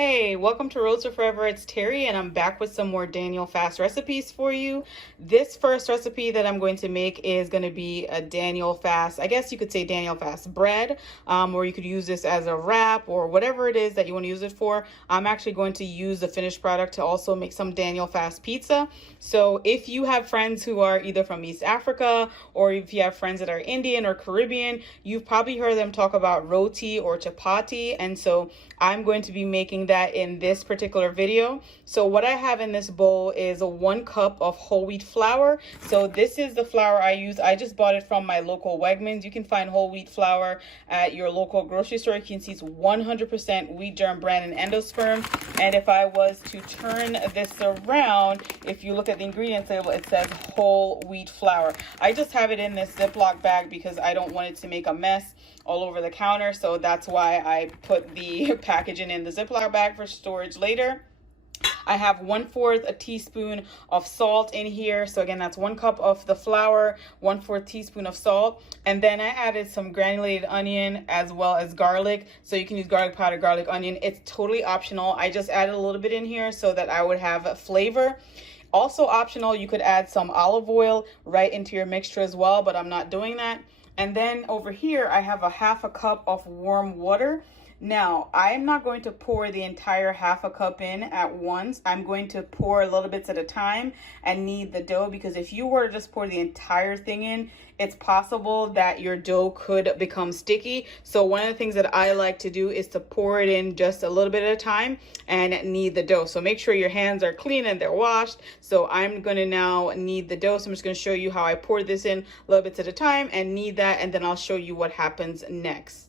Hey, welcome to Roads to Forever. It's Terry, and I'm back with some more Daniel fast recipes for you. This first recipe that I'm going to make is going to be a Daniel fast, I guess you could say Daniel fast bread, or you could use this as a wrap or whatever it is that you want to use it for. I'm actually going to use the finished product to also make some Daniel fast pizza. So if you have friends who are either from East Africa, or if you have friends that are Indian or Caribbean, you've probably heard them talk about roti or chapati, and so I'm going to be making that in this particular video. So what I have in this bowl is 1 cup of whole wheat flour. So this is the flour I use. I just bought it from my local Wegmans. You can find whole wheat flour at your local grocery store. You can see it's 100% wheat germ brand and endosperm. And if I was to turn this around, if you look at the ingredients label, it says whole wheat flour. I just have it in this Ziploc bag because I don't want it to make a mess all over the counter, so that's why I put the packaging in the Ziploc bag for storage later. I have 1/4 a teaspoon of salt in here. So again, that's 1 cup of the flour, 1/4 teaspoon of salt. And then I added some granulated onion as well as garlic. So you can use garlic powder, garlic onion. It's totally optional. I just added a little bit in here so that I would have a flavor. Also optional, you could add some olive oil right into your mixture as well, but I'm not doing that. And then over here, I have a 1/2 cup of warm water. Now, I'm not going to pour the entire 1/2 cup in at once. I'm going to pour little bits at a time and knead the dough, because if you were to just pour the entire thing in, it's possible that your dough could become sticky. So one of the things that I like to do is to pour it in just a little bit at a time and knead the dough. So make sure your hands are clean and they're washed. So I'm going to now knead the dough. So I'm just going to show you how I pour this in little bits at a time and knead that, and then I'll show you what happens next.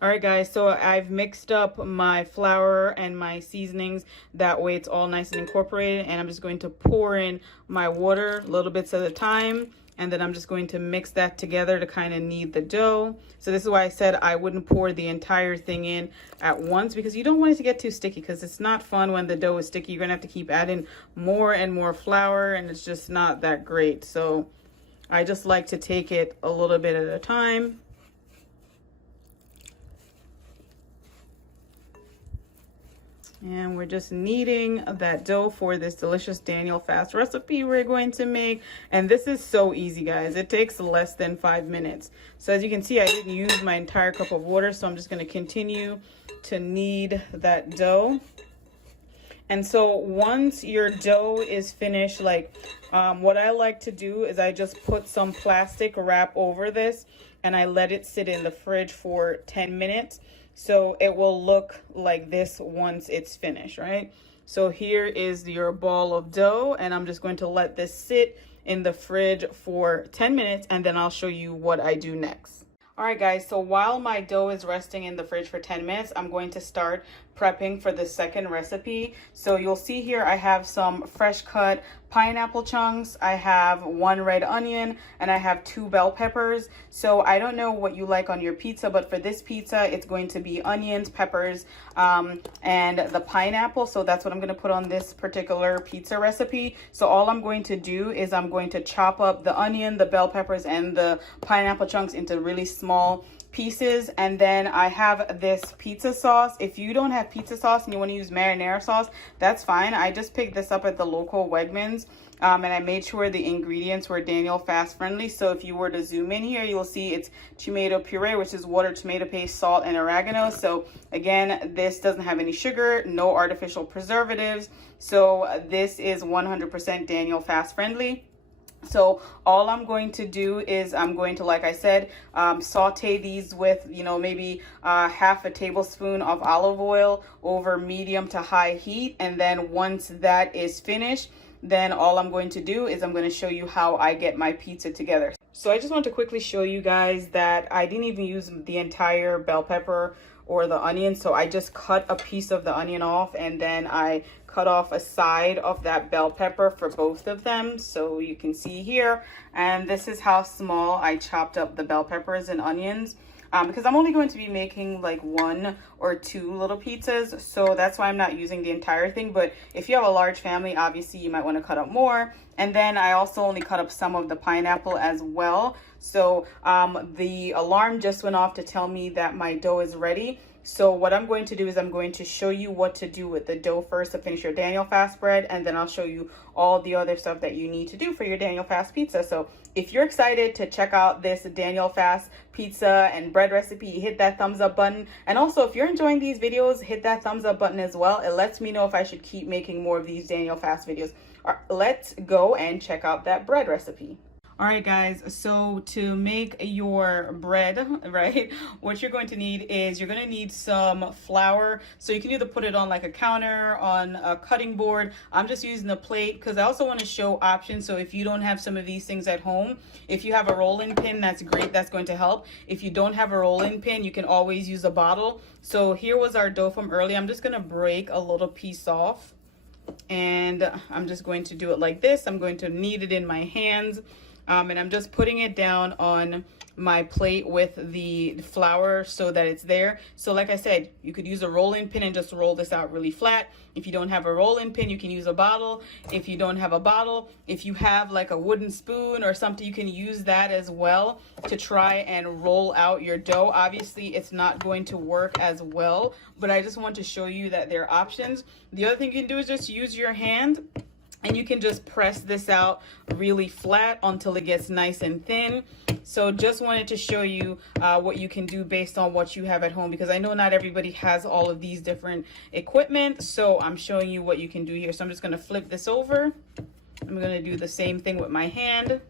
All right, guys, so I've mixed up my flour and my seasonings. That way it's all nice and incorporated. And I'm just going to pour in my water little bits at a time. And then I'm just going to mix that together to kind of knead the dough. So this is why I said I wouldn't pour the entire thing in at once, because you don't want it to get too sticky, because it's not fun when the dough is sticky. You're going to have to keep adding more and more flour, and it's just not that great. So I just like to take it a little bit at a time. And we're just kneading that dough for this delicious Daniel fast recipe we're going to make. And this is so easy, guys. It takes less than 5 minutes. So as you can see, I didn't use my entire cup of water, so I'm just going to continue to knead that dough. And so once your dough is finished, what I like to do is I just put some plastic wrap over this and I let it sit in the fridge for 10 minutes. So it will look like this once it's finished, right? So here is your ball of dough, and I'm just going to let this sit in the fridge for 10 minutes, and then I'll show you what I do next. All right, guys, so while my dough is resting in the fridge for 10 minutes, I'm going to start prepping for the second recipe. So you'll see here I have some fresh cut pineapple chunks, I have 1 red onion, and I have 2 bell peppers. So I don't know what you like on your pizza, but for this pizza, it's going to be onions, peppers, and the pineapple. So that's what I'm going to put on this particular pizza recipe. So all I'm going to do is I'm going to chop up the onion, the bell peppers, and the pineapple chunks into really small pieces. And then I have this pizza sauce. If you don't have pizza sauce and you want to use marinara sauce, that's fine. I just picked this up at the local Wegmans, and I made sure the ingredients were Daniel fast friendly. So if you were to zoom in here, you'll see it's tomato puree, which is water, tomato paste, salt, and oregano. So again, this doesn't have any sugar, no artificial preservatives. So this is 100% Daniel fast friendly. So all I'm going to do is I'm going to, like I said, saute these with, maybe 1/2 tablespoon of olive oil over medium to high heat. And then once that is finished, then all I'm going to do is I'm going to show you how I get my pizza together. So I just want to quickly show you guys that I didn't even use the entire bell pepper or the onion. So I just cut a piece of the onion off, and then I cut off a side of that bell pepper for both of them. So you can see here, and this is how small I chopped up the bell peppers and onions. Because I'm only going to be making like 1 or 2 little pizzas, so that's why I'm not using the entire thing. But if you have a large family, obviously you might want to cut up more. And then I also only cut up some of the pineapple as well. So the alarm just went off to tell me that my dough is ready. So what I'm going to do is I'm going to show you what to do with the dough first to finish your Daniel fast bread, and then I'll show you all the other stuff that you need to do for your Daniel fast pizza. So if you're excited to check out this Daniel fast pizza and bread recipe, hit that thumbs up button. And also, if you're enjoying these videos, hit that thumbs up button as well. It lets me know if I should keep making more of these Daniel fast videos. All right, let's go and check out that bread recipe. All right, guys, so to make your bread, right, what you're going to need is you're going to need some flour. So you can either put it on like a counter, on a cutting board. I'm just using a plate because I also want to show options. So if you don't have some of these things at home, if you have a rolling pin, that's great. That's going to help. If you don't have a rolling pin, you can always use a bottle. So here was our dough from earlier. I'm just going to break a little piece off, and I'm just going to do it like this. I'm going to knead it in my hands. And I'm just putting it down on my plate with the flour so that it's there. So like I said, you could use a rolling pin and just roll this out really flat. If you don't have a rolling pin, you can use a bottle. If you don't have a bottle, if you have like a wooden spoon or something, you can use that as well to try and roll out your dough. Obviously, it's not going to work as well, but I just want to show you that there are options. The other thing you can do is just use your hand, and you can just press this out really flat until it gets nice and thin. So just wanted to show you what you can do based on what you have at home, because I know not everybody has all of these different equipment. So I'm showing you what you can do here. So I'm just going to flip this over. I'm going to do the same thing with my hand.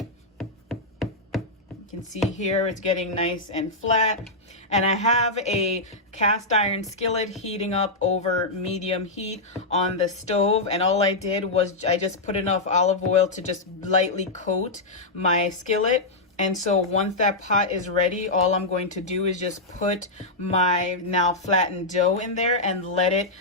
You can see here it's getting nice and flat. And I have a cast iron skillet heating up over medium heat on the stove. And all I did was I just put enough olive oil to just lightly coat my skillet. And so once that pot is ready, all I'm going to do is just put my now flattened dough in there and let it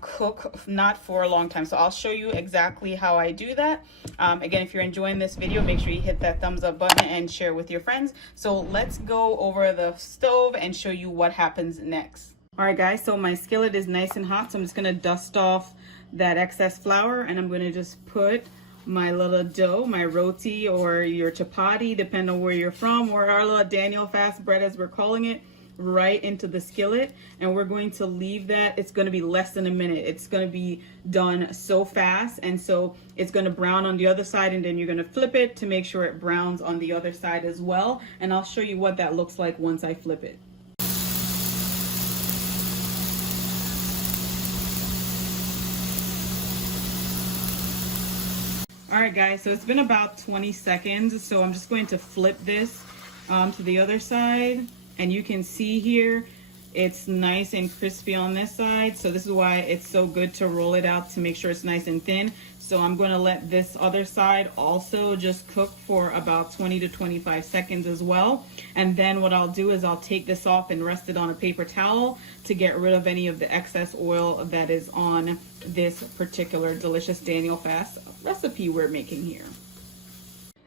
cook, not for a long time. So I'll show you exactly how I do that. Again, if you're enjoying this video, make sure you hit that thumbs up button and share with your friends. So let's go over the stove and show you what happens next. All right, guys, so my skillet is nice and hot. So I'm just gonna dust off that excess flour, and I'm gonna just put my little dough, my roti or your chapati, depending on where you're from, or our little Daniel fast bread as we're calling it, right into the skillet. And we're going to leave that. It's going to be less than a minute. It's going to be done so fast, and so it's going to brown on the other side, and then you're going to flip it to make sure it browns on the other side as well. And I'll show you what that looks like once I flip it. All right, guys, so it's been about 20 seconds. So I'm just going to flip this to the other side. And you can see here, it's nice and crispy on this side. So this is why it's so good to roll it out to make sure it's nice and thin. So I'm going to let this other side also just cook for about 20 to 25 seconds as well. And then what I'll do is I'll take this off and rest it on a paper towel to get rid of any of the excess oil that is on this particular delicious Daniel fast recipe we're making here.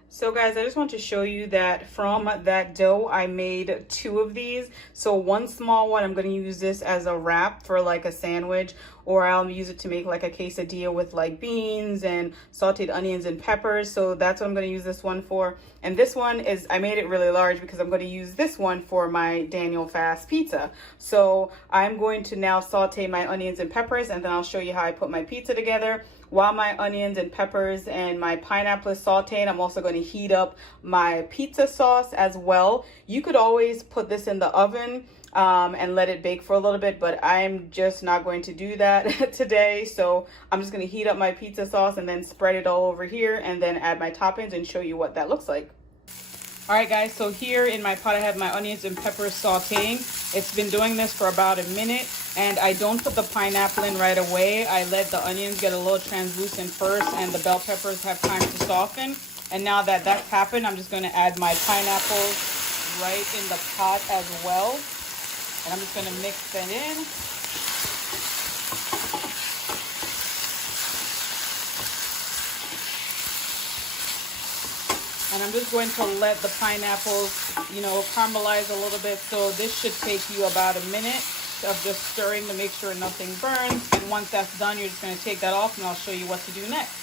So guys, I just want to show you that from that dough, I made 2 of these. So one small one, I'm going to use this as a wrap for like a sandwich, or I'll use it to make like a quesadilla with like beans and sauteed onions and peppers. So that's what I'm going to use this one for. And this one is, I made it really large because I'm going to use this one for my Daniel fast pizza. So I'm going to now saute my onions and peppers, and then I'll show you how I put my pizza together. While my onions and peppers and my pineapple is sauteing, I'm also going to heat up my pizza sauce as well. You could always put this in the oven and let it bake for a little bit, but I'm just not going to do that today. So I'm just going to heat up my pizza sauce and then spread it all over here, and then add my toppings and show you what that looks like. All right, guys, so here in my pot I have my onions and peppers sauteing. It's been doing this for about a minute, and I don't put the pineapple in right away. I let the onions get a little translucent first, and the bell peppers have time to soften. And now that that's happened, I'm just going to add my pineapples right in the pot as well. And I'm just going to mix that in. And I'm just going to let the pineapples, caramelize a little bit. So this should take you about a minute of just stirring to make sure nothing burns. And once that's done, you're just going to take that off, and I'll show you what to do next.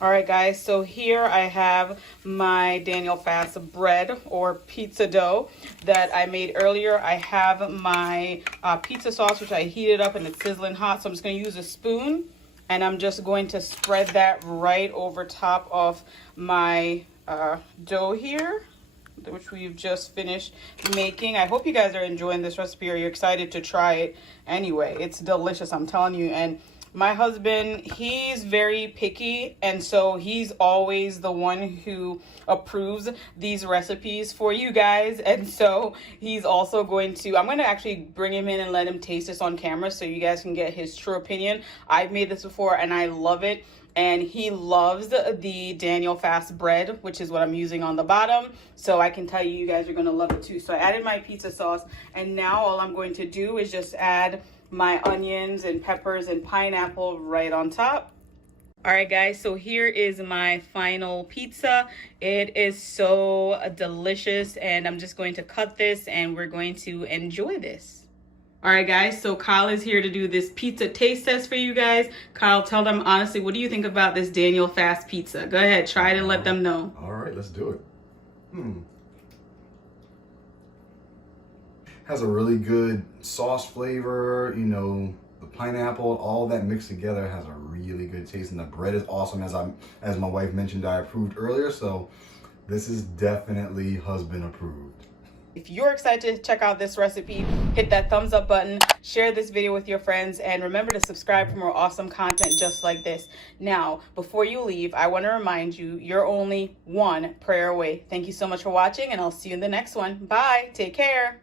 All right, guys, so here I have my Daniel Fast bread or pizza dough that I made earlier. I have my pizza sauce, which I heated up and it's sizzling hot. So I'm just going to use a spoon and I'm just going to spread that right over top of my dough here, which we've just finished making. I hope you guys are enjoying this recipe or you're excited to try it anyway. It's delicious, I'm telling you. And my husband, he's very picky, and so he's always the one who approves these recipes for you guys. And so he's also I'm going to actually bring him in and let him taste this on camera so you guys can get his true opinion. I've made this before and I love it. And he loves the Daniel Fast bread, which is what I'm using on the bottom. So I can tell you, you guys are going to love it too. So I added my pizza sauce, and now all I'm going to do is just add my onions and peppers and pineapple right on top. All right, guys, so here is my final pizza. It is so delicious, and I'm just going to cut this and we're going to enjoy this. All right, guys, so Kyle is here to do this pizza taste test for you guys. Kyle, tell them honestly, what do you think about this Daniel Fast pizza? Go ahead, try it and let them know. All right, let's do it. Has a really good sauce flavor, you know, the pineapple, all that mixed together has a really good taste, and the bread is awesome, as my wife mentioned, I approved earlier, so this is definitely husband approved. If you're excited to check out this recipe, hit that thumbs up button, share this video with your friends, and remember to subscribe for more awesome content just like this. Now, before you leave, I want to remind you, you're only one prayer away. Thank you so much for watching, and I'll see you in the next one. Bye. Take care.